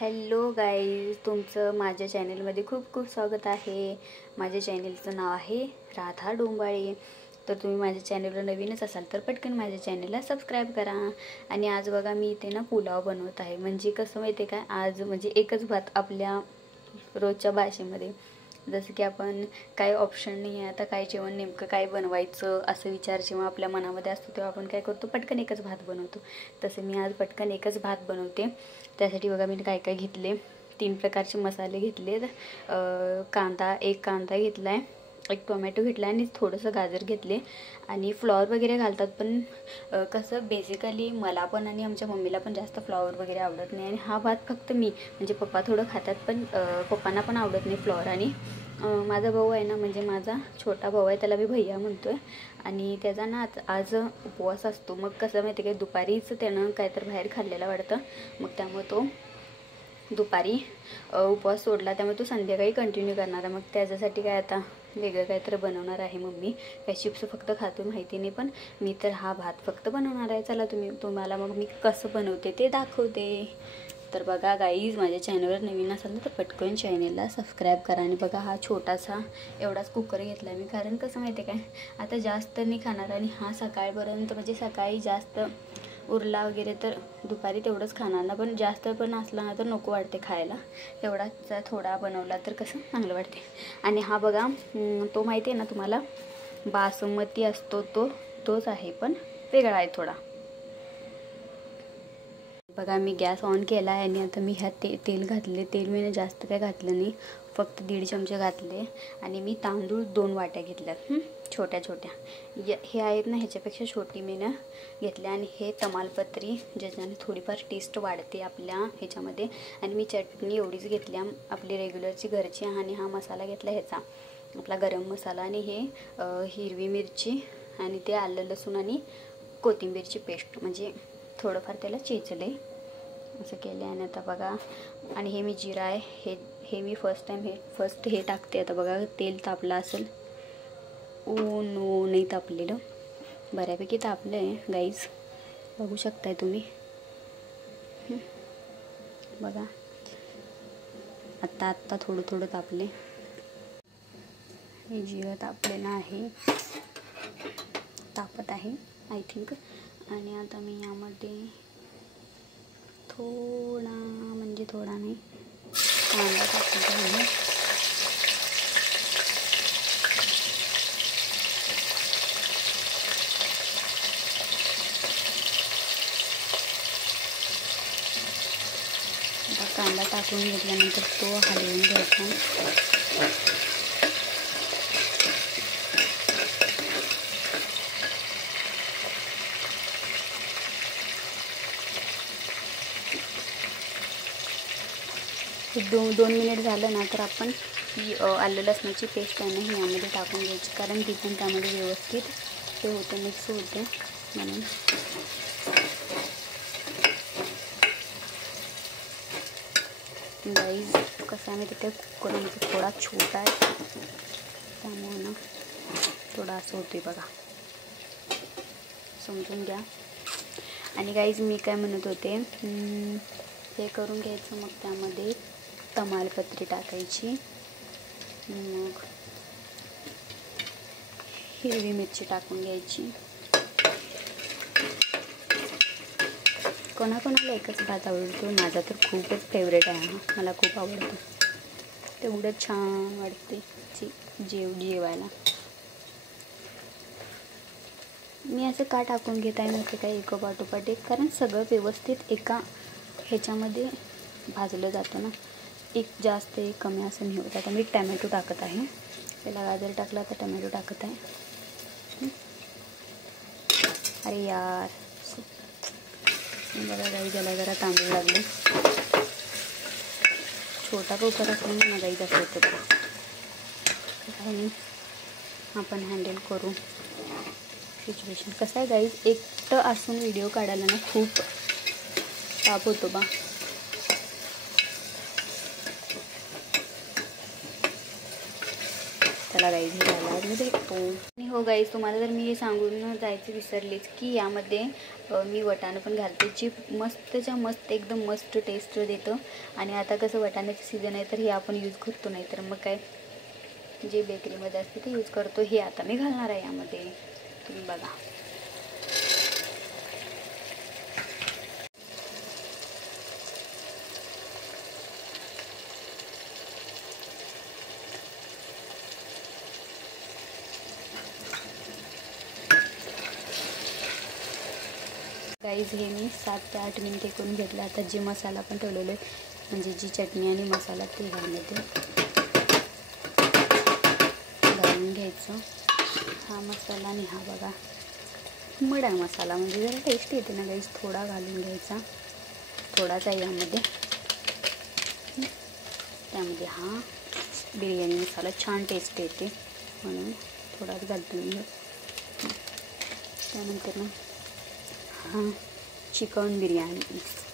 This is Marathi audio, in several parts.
हॅलो गाईज, तुमचं माझ्या चॅनलमध्ये खूप खूप स्वागत आहे। माझ्या चॅनलचं नाव आहे राधा डोंबाळे। तर तुम्ही माझ्या चॅनलवर नवीनच असाल तर पटकन माझ्या चॅनलला सबस्क्राईब करा। आणि आज बघा मी इथे ना पुलाव बनवत आहे। म्हणजे कसं माहिती आहे काय, आज म्हणजे एकच भात आपल्या रोजच्या भाषेमध्ये, जसं की आपण काय ऑप्शन नाही आहे, आता काय जेवण नेमकं काय बनवायचं असं विचार जेव्हा आपल्या मनामध्ये असतो तेव्हा आपण काय करतो, पटकन एकच भात बनवतो। तसं मी आज पटकन एकच भात बनवते। त्यासाठी बघा मी काय काय घेतले, 3 प्रकारचे मसाले घेतलेत। एक कांदा घेतला आहे, एक टोमॅटो घेतला आणि थोडंसं गाजर घेतले। आणि फ्लॉवर वगैरे घालतात, पण कसं बेसिकली मला पण आणि आमच्या मम्मीला पण जास्त फ्लॉवर वगैरे आवडत नाही। आणि हा भात फक्त मी म्हणजे पप्पा थोडं खातात, पण पप्पांना पण आवडत नाही फ्लॉवर। आणि माझा भाऊ आहे ना, म्हणजे माझा छोटा भाऊ आहे, त्याला मी भैया म्हणतोय। आणि त्याचा ना आज उपवास असतो। मग कसं माहिती काय, दुपारीच त्यानं काहीतरी बाहेर खाल्लेलं वाटतं, मग त्यामुळे तो दुपारी उपवास सोडला, त्यामुळे तो संध्याकाळी कंटिन्यू करणार आहे। मग त्याच्यासाठी काय आता वेगळं काहीतरी बनवणार आहे मम्मी। काय चिप्स फक्त खातो माहिती नाही, पण मी तर हा भात फक्त बनवणार आहे। चला तुम्हाला मग मी कसं बनवते ते दाखवते। तर बघा गाईज, माझ्या चॅनलवर नवीन असाल ना तर पटकन चॅनलला सबस्क्राईब करा। आणि बघा हा छोटासा एवढाच कुकर घेतला मी, कारण कसं माहिती आहे काय, आता जास्त नाही खाणार आणि हा सकाळपर्यंत म्हणजे सकाळी जास्त उरला वगैरे तर दुपारी तेवढंच खाणार ना, पण जास्त पण असला ना तर नको वाटते खायला। तेवढाच थोडा बनवला तर कसं चांगलं वाटते। आणि हा बघा तो माहिती आहे ना तुम्हाला, बासमती असतो तोच आहे, पण वेगळा आहे थोडा। बघा मी गॅस ऑन केला आहे आणि आता मी ह्यात तेल घातले। तेल मी जास्त काय घातलं नाही, फक्त 1.5 चमचे घातले। आणि मी तांदूळ 2 वाट्या घेतल्यात, छोट्या छोट्या हे आहेत ना, ह्याच्यापेक्षा छोटी मी ना घेतल्या। आणि हे तमालपत्री, ज्याच्याने थोडीफार टेस्ट वाढते आपल्या ह्याच्यामध्ये। आणि मी चटणी एवढीच घेतल्या, आपली रेग्युलरची घरची। आणि हा मसाला घेतला ह्याचा आपला गरम मसाला। आणि हे हिरवी मिरची आणि ते आलं लसूण आणि कोथिंबीरची पेस्ट, म्हणजे थोडंफार त्याला चेचले असं केले। आणि आता बघा, आणि हे मी जिरा आहे, हे मी फर्स्ट हे टाकते। आता बघा तेल तापलं असेल, नो नाही तापलेलं, बऱ्यापैकी तापलं आहे गाईज, बघू शकताय तुम्ही। बघा आत्ता थोडं थोडं तापले, हे जिरं तापलेलं आहे, तापत आहे आय थिंक। आणि आता मी यामध्ये थोडा नाही कांदा टाकत आहे। कांदा टाकून घेतल्यानंतर तो हलवून घ्यायचा। दोन मिनिट झालं ना तर आपण ही आलं लसणाची पेस्ट आहे ना ही यामध्ये टाकून घ्यायची, कारण ती पण त्यामध्ये व्यवस्थित ते होतं, मिक्स होते म्हणून। गाईज कसं आहे तिथे कुकर म्हणजे थोडा छोटा आहे, त्यामुळे ना थोडा असं होते बघा, समजून घ्या। आणि गाईज मी काय म्हणत होते, हे करून घ्यायचं, मग त्यामध्ये तमालपत्री टाकायची, मग हिरवी मिरची टाकून घ्यायची। कोणाकोणाला एकच भात आवडतो, माझा तर खूपच फेवरेट आहे हा, मला खूप आवडतो, तेवढं छान वाटते जेवायला। मी असं का टाकून घेत आहे माहिती काय, एकोपाठोपाठ एक, कारण सगळं व्यवस्थित एका ह्याच्यामध्ये भाजलं जातं ना, एक जास्त एक कमी असं नाही होत। आता मी टमॅटो टाकत आहे, पहिला गाजर टाकला तर टमॅटो टाकत आहे। अरे यार बघा गाई, त्याला जरा तांदूळ लागले, छोटा कुकर असल्याने ना गाई असं होतं बघा, काय नाही आपण हँडल करू सिच्युएशन। कसं आहे गाईज, एकटं असून व्हिडिओ काढायला ना खूप ताप होतो बा। चला गाईज हे झाला मी भेटतो. आणि हो गाईज तुम्हाला जर मी हे सांगून जायचं विसरलीच की यामध्ये मी वटाणं पण घालते, जी मस्तच्या मस्त एकदम मस्त टेस्ट देतं. आणि आता कसं वटाण्याचं सीझन आहे तर हे आपण यूज करतो, नाही तर मग काय जे बेकरीमध्ये असते ते यूज करतो. हे आता मी घालणार आहे यामध्ये, तुम्ही बघा. गाईज हे मी 7 ते 8 मिनिटे करून घेतलं. आता जे मसाला पण ठेवलेलं आहे म्हणजे जी चटणी आणि मसाला ते घालण्यात घालून घ्यायचं. हा मसाला आणि हा बघा मडा मसाला म्हणजे जरा टेस्ट येते ना गाईज, थोडा घालून घ्यायचा, थोडाच आहे यामध्ये. त्यामध्ये हा बिर्याणी मसाला छान टेस्ट येते म्हणून थोडाच घालतो मी. त्यानंतर मग हां चिकन बिर्याणी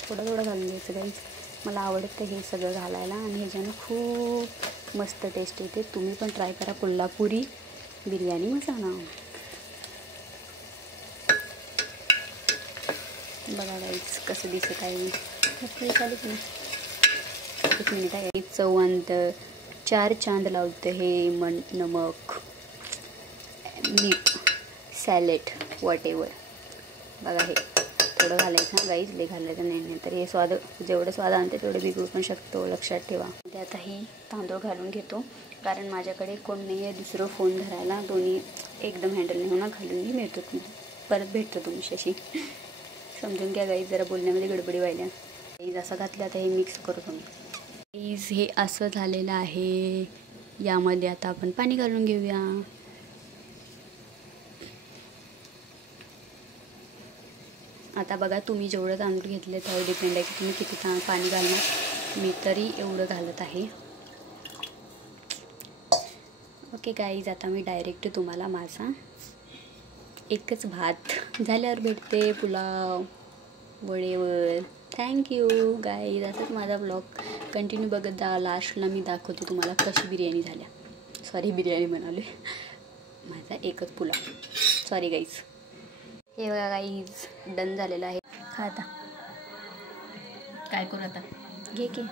थोडं थोडं घालून घ्यायचं गाईज. मला आवडतं हे सगळं घालायला आणि ह्याच्यानं खूप मस्त टेस्ट येते. तुम्ही पण ट्राय करा कोल्हापुरी बिर्याणी मसाला. बघा गाईज कसं दिसत आहे. चालू की एक मिनिट आहे. चवंत 4 चांद लावतं हे नमक मीठ सॅलेड वॉटेवर. बघा हे थोडं घालायचं गाईज, लई घालायचं नाही, तर हे स्वाद जेवढं स्वाद आणते तेवढं बिघडू पण शकतो, लक्षात ठेवा. ते आता ही तांदूळ घालून घेतो कारण माझ्याकडे कोण नाही आहे दुसरं फोन धरायला. दोन्ही एकदम हँडल नाही होणार, घालून मिळतो परत भेटतो तुमच्याशी. समजून घ्या गाईज, जरा बोलण्यामध्ये गडबडी व्हायला. गाईज असं घातलं आता हे मिक्स करतो मी. गाईज हे असं झालेलं आहे. यामध्ये आता आपण पाणी घालून घेऊया. आता बघा तुम्ही जेवढं तांदूळ घेतले त्यावर डिपेंड आहे की तुम्ही किती पाणी घालणार. मी तरी एवढं घालत आहे. ओके गाईज आता मी डायरेक्ट तुम्हाला माझा एकच भात झाल्यावर भेटते पुलाव वडेवर. Thank you guys. असंच माझा ब्लॉग कंटिन्यू बघत जा. लास्टला मी दाखवते तुम्हाला कशी बिर्याणी झाल्या. सॉरी बिर्याणी म्हणाले, माझा एकच पुलाव. Sorry guys. हे बघा गाईज डन झालेलं आहे. खा आता. काय करू आता, घे की.